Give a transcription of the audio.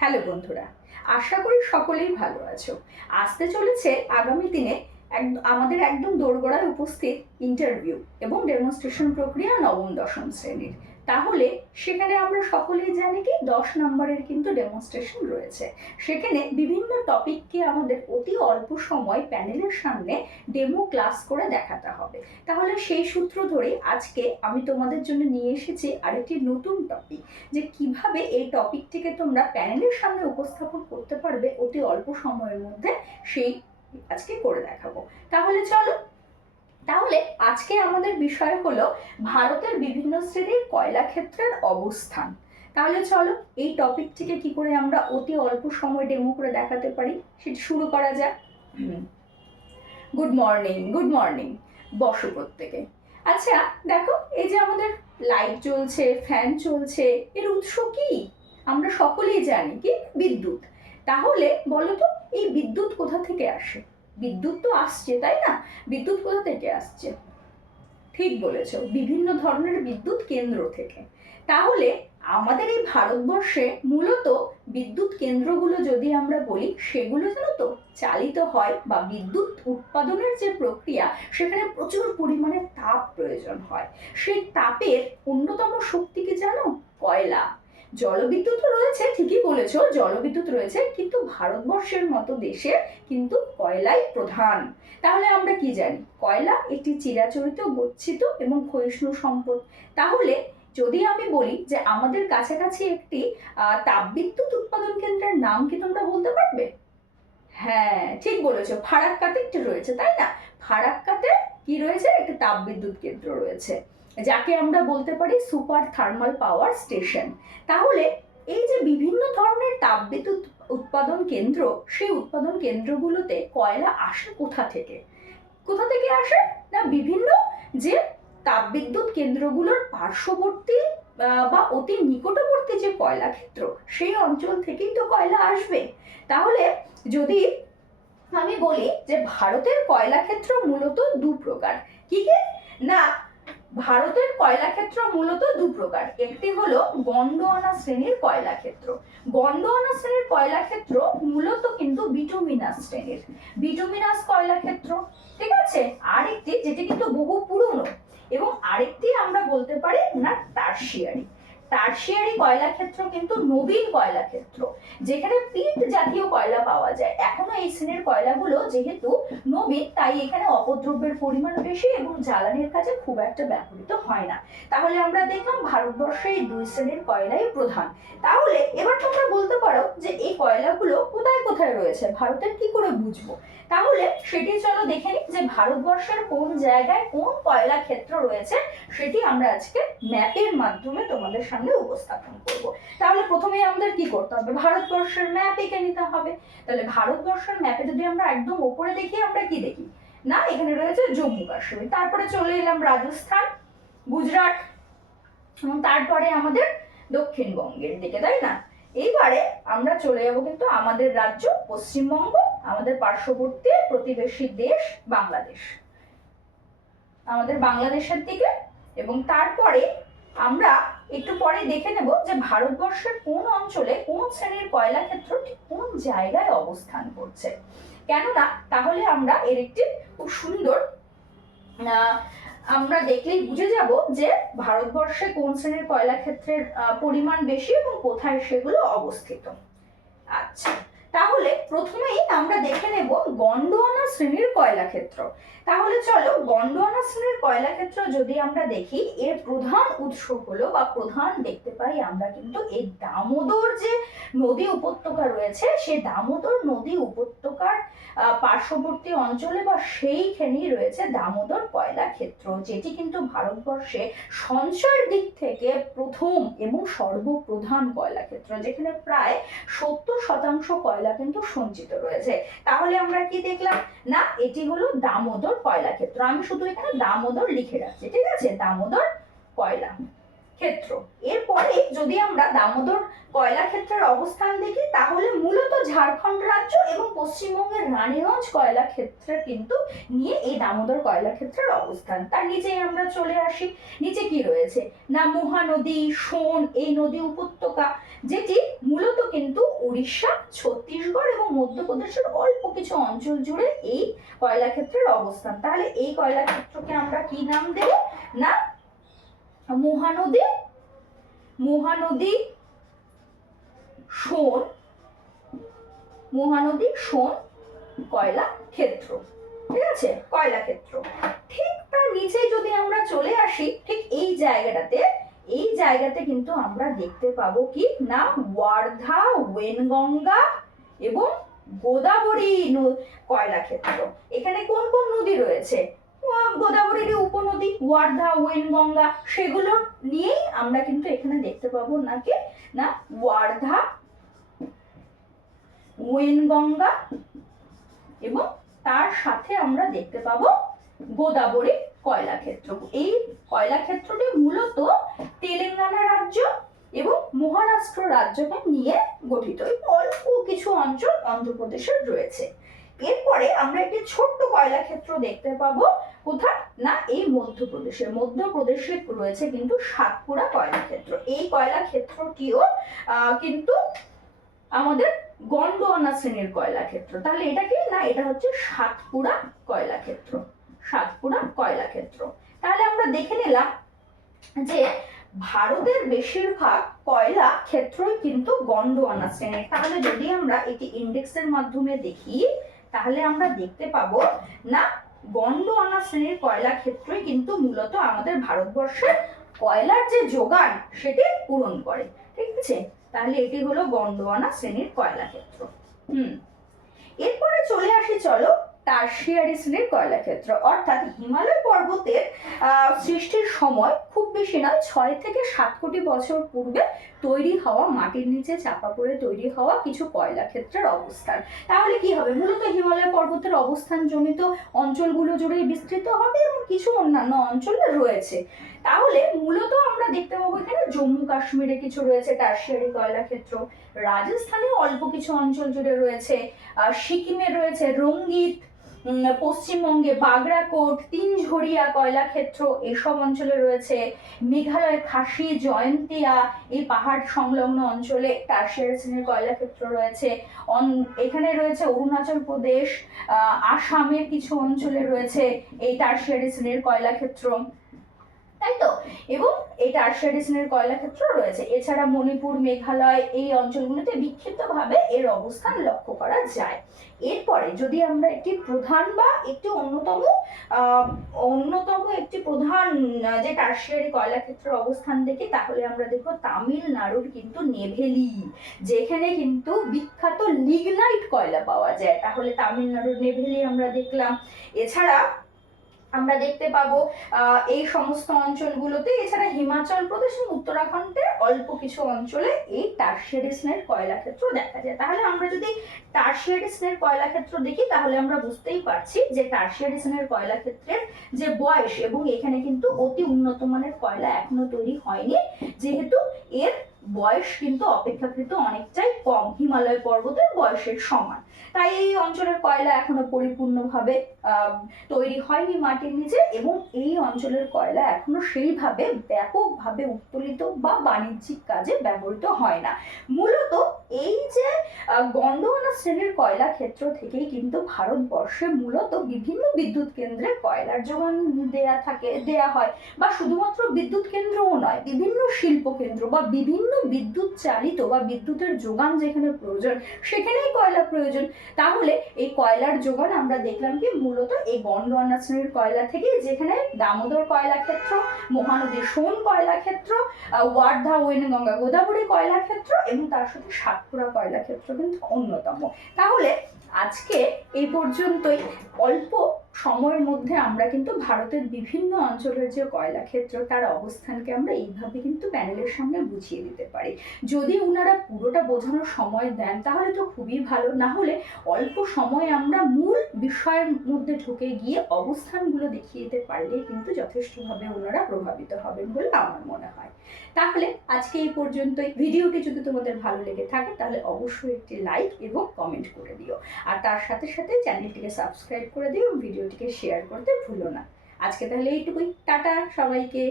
Hello বন্ধুরা, আশা করি সকলেই ভালো আছো। আসতে চলেছে আগামী দিনে আমাদের একদম দোরগোড়ায় উপস্থিত ইন্টারভিউ এবং ডেমনস্ট্রেশন প্রক্রিয়া নবম দশম শ্রেণীর। তাহলে সেখানে আমরা সকলেই জানি কি 10 নম্বরের কিন্তু ডেমনস্ট্রেশন রয়েছে। সেখানে বিভিন্ন টপিককে আমাদের অতি অল্প সময় প্যানেলের সামনে ডেমো ক্লাস করে দেখাতে হবে। তাহলে সেই সূত্র ধরেই আজকে আমি তোমাদের জন্য নিয়ে এসেছি আরেকটি নতুন টপিক, যে কিভাবে এই টপিকটিকে তোমরা প্যানেলের সামনে উপস্থাপন করতে পারবে অতি অল্প সময়ের মধ্যে, সেই আজকে করে দেখাবো। তাহলে চলো, তাহলে আজকে আমাদের বিষয় হলো ভারতের বিভিন্ন শ্রেণীর কয়লা ক্ষেত্রের অবস্থান। তাহলে চলো এই টপিকটিকে কি করে আমরা অতি অল্প সময় ডেমো করে দেখাতে পারি সেটা শুরু করা যাক। গুড মর্নিং, গুড মর্নিং, বসো প্রত্যেকে। আচ্ছা দেখো, এই যে আমাদের লাইট জ্বলছে, ফ্যান চলছে, এর উৎস কি? আমরা সকলেই জানি কি বিদ্যুৎ। তাহলে বলো তো এই বিদ্যুৎ কোথা থেকে আসে? বিদ্যুৎ তো আসছে, তাই না? বিদ্যুৎ কোথা থেকে আসছে? ঠিক বলেছ, বিভিন্ন ধরনের বিদ্যুৎ কেন্দ্র থেকে। তাহলে আমাদের এই ভারতবর্ষে মূলত বিদ্যুৎ কেন্দ্রগুলো যদি আমরা বলি, সেগুলো জানো তো চালিত হয় বা বিদ্যুৎ উৎপাদনের যে প্রক্রিয়া, সেখানে প্রচুর পরিমাণে তাপ প্রয়োজন হয়। সেই তাপের অন্যতম শক্তি কি জানো? কয়লা। জলবিদ্যুৎ রয়েছে, ঠিকই বলেছো, জলবিদ্যুৎ রয়েছে, কিন্তু ভারতবর্ষের মতো দেশে কিন্তু কয়লাই প্রধান। তাহলে আমরা কি জানি? কয়লা একটি চিরাচরিত, গচ্ছিত এবং ক্ষয়িষ্ণু সম্পদ। তাহলে যদি আমি বলি যে আমাদের কাছাকাছি একটি তাপবিদ্যুৎ উৎপাদন কেন্দ্রের নাম কি তোমরা বলতে পারবে? হ্যাঁ ঠিক বলেছো, ফারাক্কাতে একটি রয়েছে, তাই না? ফারাক্কাতে কি রয়েছে? একটি তাপবিদ্যুৎ কেন্দ্র রয়েছে, যাকে আমরা বলতে পারি সুপার থার্মাল পাওয়ার স্টেশন। তাহলে এই যে বিভিন্ন ধরনের তাপবিদ্যুৎ উৎপাদন কেন্দ্র, সেই উৎপাদন কেন্দ্রগুলোতে কয়লা আসে কোথা থেকে? কোথা থেকে আসে না বিভিন্ন যে তাপবিদ্যুৎ কেন্দ্রগুলোর পার্শ্ববর্তী বা অতি নিকটবর্তী যে কয়লা ক্ষেত্র, সেই অঞ্চল থেকেই তো কয়লা আসবে। তাহলে যদি আমি বলি যে ভারতের কয়লা ক্ষেত্র মূলত দু প্রকার। কি কি না, ভারতের কয়লা ক্ষেত্র মূলত দু প্রকার। একটি হলো গন্ডোয়ানা শ্রেণীর কয়লা ক্ষেত্র। গন্ডোয়ানা শ্রেণীর কয়লা ক্ষেত্র মূলত কিন্তু বিটুমিনাস শ্রেণীর, বিটুমিনাস কয়লা ক্ষেত্র, ঠিক আছে? আরেকটি যেটি কিন্তু বহু পুরনো, এবং আরেকটি আমরা বলতে পারি না টারশিয়ারি। টারশিয়ারি কয়লা ক্ষেত্র কিন্তু নবীন কয়লা ক্ষেত্র, যেখানে পিট জাতীয় কয়লা পাওয়া যায়। এখনো এই শ্রেণীর কয়লাগুলো যেহেতু নবীন, তাই এখানে অপদ্রব্যের পরিমাণ বেশি এবং জ্বালানির কাজে খুব একটা ব্যবহৃত হয় না। তাহলে আমরা দেখলাম ভারতবর্ষে এই দুই শ্রেণীর কয়লাই প্রধান। তাহলে এবার তোমরা বলতে পারো যে এই কয়লাগুলো কোথায় কোথায় রয়েছে, ভারতের কি করে বুঝবো? তাহলে সেটি চলো দেখে নিই যে ভারতবর্ষের কোন জায়গায় কোন কয়লা ক্ষেত্র রয়েছে, সেটি আমরা আজকে ম্যাপের মাধ্যমে তোমাদের সামনে উপস্থাপন করব। তাহলে প্রথমেই আমাদের কি করতে হবে? ভারতবর্ষের ম্যাপ এঁকে নিতে হবে। তাহলে ভারতবর্ষের ম্যাপে যদি আমরা একদম উপরে দেখি, আমরা কি দেখি না এখানে রয়েছে জম্মু কাশ্মীর, তারপরে চলে এলাম রাজস্থান, গুজরাট, এবং তারপরে আমাদের দক্ষিণবঙ্গের দিকে, তাই না? এইবারে আমরা চলে যাব কিন্তু আমাদের রাজ্য পশ্চিমবঙ্গ, আমাদের পার্শ্ববর্তী প্রতিবেশী দেশ বাংলাদেশ, আমাদের বাংলাদেশের দিকে। এবং তারপরে আমরা একটু পরে দেখে নেব যে ভারতবর্ষের কোন অঞ্চলে কোন শ্রেণীর কয়লা ক্ষেত্র ঠিক কোন জায়গায় অবস্থান করছে। কেননা তাহলে আমরা এর একটি খুব সুন্দর আমরা দেখলেই বুঝে যাব যে ভারতবর্ষে কোন শ্রেণীর কয়লা ক্ষেত্রের পরিমাণ বেশি এবং কোথায় সেগুলো অবস্থিত। আচ্ছা, তাহলে প্রথমেই আমরা দেখে নেব গন্ডোয়ানা শ্রেণীর কয়লা ক্ষেত্র। তাহলে চলো গন্ডোয়ানা শ্রেণীর কয়লা ক্ষেত্র যদি আমরা দেখি, এর প্রধান উৎস হলো বা প্রধান দেখতে পাই আমরা কিন্তু এই দামোদর যে নদী উপত্যকা রয়েছে, সেই দামোদর নদী উপত্যকার পার্শ্ববর্তী অঞ্চলে বা সেইখানেই রয়েছে দামোদর কয়লা ক্ষেত্র, যেটি কিন্তু ভারতবর্ষে সঞ্চয়ের দিক থেকে প্রথম এবং সর্বপ্রধান কয়লা ক্ষেত্র, যেখানে প্রায় 70% কয়লা কিন্তু সঞ্চিত রয়েছে। তাহলে আমরা কি দেখলাম না এটি হলো দামোদর কয়লা ক্ষেত্র। আমি শুধু এখানে দামোদর লিখে রাখছি, ঠিক আছে? দামোদর কয়লা ক্ষেত্র। এরপরে যদি আমরা দামোদর কয়লা ক্ষেত্রের অবস্থান দেখি, তাহলে মূলত ঝাড়খণ্ড রাজ্য এবং পশ্চিমবঙ্গের রানীগঞ্জ কয়লা ক্ষেত্রে কিন্তু নিয়ে এই দামোদর কয়লা ক্ষেত্রের অবস্থান। তার নিচেই আমরা চলে আসি, নিচে কি রয়েছে না মহানদী, সোন, এই নদী উপত্যকা, যেটি মূলত কিন্তু উড়িষ্যা, ছত্তিশগড় এবং মধ্যপ্রদেশের অল্প কিছু অঞ্চল জুড়ে এই কয়লাক্ষেত্রের অবস্থান। তাহলে এই কয়লাক্ষেত্রকে আমরা কি নাম দেব না মহানদী সোন কয়লা ক্ষেত্র। ঠিক আছে, কয়লা ক্ষেত্র। ঠিক তার নিচে যদি আমরা চলে আসি, ঠিক এই জায়গাতে কিন্তু আমরা দেখতে পাবো কি না ওয়ার্ধা, ওয়েনগঙ্গা এবং গোদাবরী কয়লা ক্ষেত্র। এখানে কোন কোন নদী রয়েছে? গোদাবরীর উপনদী ওয়ার্ধা, ওয়েনগঙ্গা, সেগুলো নিয়েই আমরা কিন্তু এখানে দেখতে পাবো নাকি না ওয়ার্ধা, ওয়েনগঙ্গা এবং তার সাথে আমরা দেখতে পাবো গোদাবরী কয়লাক্ষেত্র। এই কয়লাক্ষেত্রটি মূলত তেলেঙ্গানা রাজ্য এবং মহারাষ্ট্র রাজ্যকে নিয়ে গঠিত। অল্প কিছু অঞ্চল অন্ধ্রপ্রদেশের রয়েছে। এরপরে আমরা একটি ছোট্ট কয়লাক্ষেত্র দেখতে পাবো কোথায় না এই মধ্যপ্রদেশে রয়েছে কিন্তু সাতপুরা কয়লাক্ষেত্র। এই কয়লাক্ষেত্রটিও কিন্তু আমাদের গন্ডোয়ানা শ্রেণীর কয়লাক্ষেত্র। তাহলে এটা কি না এটা হচ্ছে সাতপুরা কয়লাক্ষেত্র। তাহলে আমরা দেখে নিলাম যে ভারতের বেশিরভাগ কয়লা ক্ষেত্রই কিন্তু গন্ডোয়ানা শ্রেণীর। তাহলে যদি আমরা এটি ইন্ডেক্সের মাধ্যমে দেখি তাহলে আমরা দেখতে পাবো না গন্ডোয়ানা শ্রেণীর কয়লা ক্ষেত্রই কিন্তু মূলত আমাদের ভারতবর্ষের কয়লার যে যোগান সেটি পূরণ করে। ঠিক আছে, তাহলে এটি হলো গন্ডোয়ানা শ্রেণীর কয়লাক্ষেত্র। এরপরে চলে আসি চলো টারশিয়ারি শ্রেণীর কয়লাক্ষেত্র, অর্থাৎ হিমালয় পর্বতের সৃষ্টির সময় খুব বেশি নয় 6 থেকে 7 কোটি বছর পূর্বে তৈরি হওয়া, মাটির নিচে চাপা পড়ে তৈরি হওয়া কিছু কয়লাক্ষেত্রের অবস্থান। তাহলে কি হবে? মূলত হিমালয় পর্বতের অবস্থান জনিত অঞ্চলগুলো জুড়ে বিস্তৃত হবে এবং কিছু অন্যান্য অঞ্চল রয়েছে। তাহলে মূলত আমরা দেখতে পাবো এখানে জম্মু কাশ্মীরে কিছু রয়েছে টারশিয়ারি কয়লাক্ষেত্র, রাজস্থানে অল্প কিছু অঞ্চল জুড়ে রয়েছে, সিকিমে রয়েছে রঙ্গিত, পশ্চিমবঙ্গে বাগরাকোট, তিনঝরিয়া কয়লাক্ষেত্র এসব অঞ্চলে রয়েছে, মেঘালয় খাসি, জয়ন্তিয়া এই পাহাড় সংলগ্ন অঞ্চলে টারশিয়ারি শ্রেণীর কয়লাক্ষেত্র রয়েছে। এখানে রয়েছে অরুণাচল প্রদেশ, আসামের কিছু অঞ্চলে রয়েছে এই টারশিয়ারি শ্রেণীর কয়লাক্ষেত্র, তাই তো। এবং এই টারশিয়ারি শ্রেণীর কয়লাক্ষেত্র রয়েছে। এছাড়া মণিপুর, মেঘালয় এই অঞ্চলগুলোতে বিক্ষিপ্তভাবে এর অবস্থান লক্ষ্য করা যায়। এরপরে যদি আমরা একটি প্রধান বা একটি অন্যতম একটি প্রধান যে টারশিয়ারি কয়লাক্ষেত্রের অবস্থান দেখি তাহলে আমরা দেখব তামিলনাড়ুর কিন্তু নেভেলি, যেখানে কিন্তু বিখ্যাত লিগনাইট কয়লা পাওয়া যায়। তাহলে তামিলনাড়ুর নেভেলি আমরা দেখলাম। এছাড়া আমরা দেখতে পাবো এই সমস্ত অঞ্চলগুলোতে, এছাড়া হিমাচল প্রদেশ এবং উত্তরাখণ্ডে অল্প কিছু অঞ্চলে এই টারশিয়ারি শ্রেণীর কয়লাক্ষেত্র দেখা যায়। তাহলে আমরা যদি টারশিয়ারি শ্রেণীর কয়লাক্ষেত্র দেখি তাহলে আমরা বুঝতেই পারছি যে টারশিয়ারি শ্রেণীর কয়লাক্ষেত্রের যে বয়স, এবং এখানে কিন্তু অতি উন্নত মানের কয়লা এখনো তৈরি হয়নি, যেহেতু এর বয়স কিন্তু অপেক্ষাকৃত অনেকটাই কম, হিমালয় পর্বতের বয়সের সমান। তাই এই অঞ্চলের কয়লা এখনো পরিপূর্ণভাবে তৈরি হয়নি মাটির নিচে, এবং এই অঞ্চলের কয়লা এখনো সেইভাবে ব্যাপকভাবে উত্তোলিত বা বাণিজ্যিক কাজে ব্যবহৃত হয় না। মূলত এই যে গন্ডোয়ানা শ্রেণীর কয়লা ক্ষেত্র থেকেই কিন্তু ভারতবর্ষে মূলত বিভিন্ন বিদ্যুৎ কেন্দ্রে কয়লার যোগান দেয়া হয়, বা শুধুমাত্র বিদ্যুৎ কেন্দ্রও নয়, বিভিন্ন শিল্প কেন্দ্র বা বিভিন্ন বিদ্যুৎ চালিত বা বিদ্যুতের যোগান যেখানে প্রয়োজন সেখানেই কয়লা প্রয়োজন। তাহলে এই কয়লার যোগান আমরা দেখলাম কি মূলত এই গন্ডোয়ানা শ্রেণীর কয়লা থেকে, যেখানে দামোদর কয়লাক্ষেত্র, মহানদী সোন কয়লাক্ষেত্র, ওয়ার্ধা, ওয়েনগঙ্গা, গোদাবরী কয়লাক্ষেত্র এবং তার সাথে সাতপুরা কয়লাক্ষেত্র কিন্তু অন্যতম। তাহলে আজকে এই পর্যন্তই। অল্প সময়ের মধ্যে আমরা কিন্তু ভারতের বিভিন্ন অঞ্চলের যে কয়লাক্ষেত্র তার অবস্থানকে আমরা এইভাবে কিন্তু প্যানেলের সামনে বুঝিয়ে দিতে পারি। যদি ওনারা পুরোটা বোঝানোর সময় দেন তাহলে তো খুবই ভালো, না হলে অল্প সময়ে আমরা মূল বিষয়ের মধ্যে ঢুকে গিয়ে অবস্থানগুলো দেখিয়ে দিতে পারলে কিন্তু যথেষ্টভাবে ওনারা প্রভাবিত হবেন বলে আমার মনে হয়। তাহলে আজকে এই পর্যন্তই। ভিডিওটি যদি তোমাদের ভালো লেগে থাকে তাহলে অবশ্যই একটি লাইক এবং কমেন্ট করে দিও, আর তার সাথে সাথে চ্যানেলটিকে সাবস্ক্রাইব করে দিও এবং ভিডিওটিকে শেয়ার করতে ভুলো না। আজকে তাহলে এইটুকুই, টাটা সবাইকে।